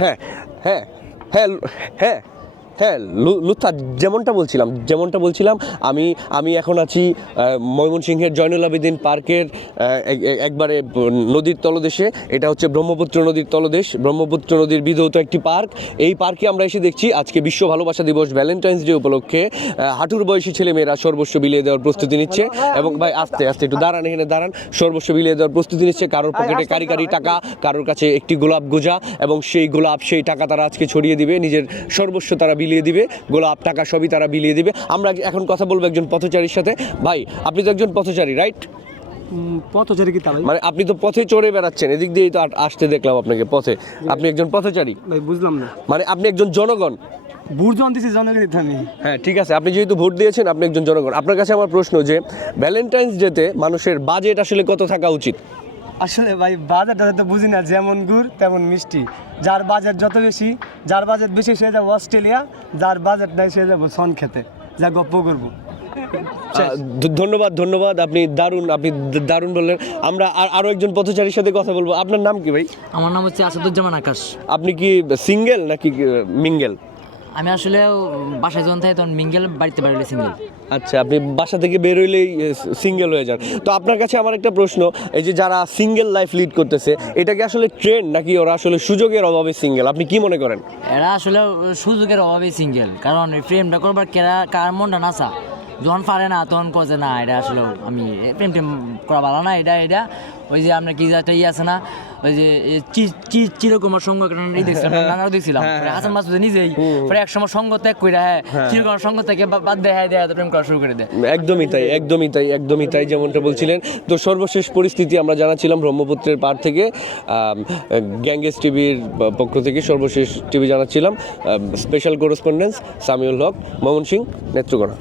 হ্যাঁ হ্যাঁ হ্যাঁ হ্যাঁ হ্যাঁ লুৎফা, যেমনটা বলছিলাম আমি এখন আছি ময়মনসিংহের জয়নুল আবেদিন পার্কের একবারে নদীর তলদেশে। এটা হচ্ছে ব্রহ্মপুত্র নদীর তলদেশ, ব্রহ্মপুত্র নদীর বিধৌত একটি পার্ক। এই পার্কে আমরা এসে দেখছি আজকে বিশ্ব ভালোবাসা দিবস, ভ্যালেন্টাইন্স ডে উপলক্ষে হাঁটুর বয়সী ছেলেমেয়েরা সর্বস্ব বিলিয়ে দেওয়ার প্রস্তুতি নিচ্ছে। এবং ভাই আস্তে আস্তে একটু দাঁড়ান, সর্বস্ব বিলিয়ে দেওয়ার প্রস্তুতি নিচ্ছে। কারোর পকেটে কারি টাকা, কারোর কাছে একটি গোলাপ গোজা, এবং সেই টাকা তারা আজকে ছড়িয়ে দিবে, নিজের সর্বস্ব তারা বিলিয়ে দিবে, গোলাপ টাকা সবই তারা বিলিয়ে দিবে। আমরা এখন কথা বলবো একজন পথচারীর সাথে। ভাই আপনি তো একজন পথচারী, রাইট? পথচারী কি তাই? মানে আপনি তো পথে চড়ে বেড়াচ্ছেন, এদিক দিয়েই তো আসতে দেখলাম আপনাকে পথে। আপনি একজন পথচারী? ভাই বুঝলাম না। মানে আপনি একজন জনগণ? ভোট দিয়েছি জনগণই আমি। হ্যাঁ ঠিক আছে, আপনি যেহেতু ভোট দিয়েছেন আপনি একজন জনগণ। আপনার কাছে আমার প্রশ্ন যে ভ্যালেন্টাইন্স ডেতে মানুষের বাজেট আসলে কত থাকা উচিত? আসলে ভাই বাজেটটা তো বুঝি না, যেমন গুড় তেমন মিষ্টি। যার বাজেট যত বেশি, যার বাজেট বেশি সে যাবে অস্ট্রেলিয়া, যার বাজেট নাই সে যাবে সন খেতে, যা গপ্প করবো। ধন্যবাদ, আপনি দারুণ বললেন। আমরা আরও একজন পথচারীর সাথে কথা বলবো। আপনার নাম কি ভাই? আমার নাম হচ্ছে আসাদুজ্জামান আকাশ। আপনি কি সিঙ্গেল নাকি মিঙ্গেল? আমি আসলে বাসায় যখন থাকি তখন মিঙ্গেল, বাড়িতে বাড়িলে সিঙ্গেল। আচ্ছা, আপনি বাসা থেকে বের হইলেই সিঙ্গেল হয়ে যান। তো আপনার কাছে আমার একটা প্রশ্ন, এই যে যারা সিঙ্গেল লাইফ লিড করতেছে, এটা কি আসলে ট্রেন্ড নাকি ওরা আসলে সুযোগের অভাবে সিঙ্গেল? আপনি কি মনে করেন? এরা আসলে সুযোগের অভাবে সিঙ্গেল, কারণ প্রেমটা করবার কার মনটা নাচা যখন পারে না তখন কছে না এটা আসলে আমি প্রেম করা ভালো না, এটা ওই যে আপনার কি একটা আছে না, ওই যে চিরকুমার সঙ্গ দেখছিলাম হাসান মাসুদ নিজেই পরে এক সময় সঙ্গ ত্যাগ করে চিরকুমার সঙ্গ থেকে বাদ দেয় প্রেম করা শুরু করে দেয়। একদমই তাই যেমনটা বলছিলেন। তো সর্বশেষ পরিস্থিতি আমরা জানাচ্ছিলাম ব্রহ্মপুত্রের পাড় থেকে, গ্যাঙ্গেস টিভির পক্ষ থেকে সর্বশেষ টিভি জানাচ্ছিলাম। স্পেশাল করেসপন্ডেন্স সামিউল হক, ময়মনসিংহ, নেত্রকোনা।